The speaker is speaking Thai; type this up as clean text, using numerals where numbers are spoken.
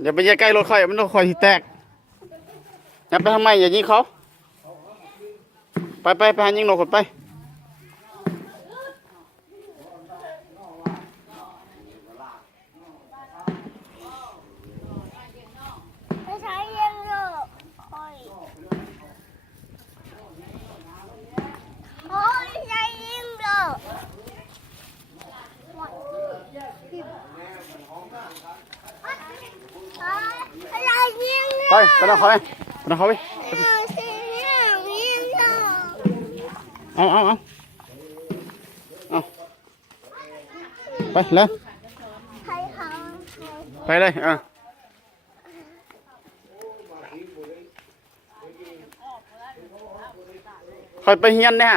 อย่าไปใกล้รถค่อยมันรถค่อยที่แตกอย่าไปทำไมอย่ายิงเขาไปหายิงนกก่อนไปใช้ยังโลโอ้ยใช้ยังโลไปนั่งเขาไปนั่งเขาไปเอาไปเลยไปเลยค่อยไปเฮียนเนี่ย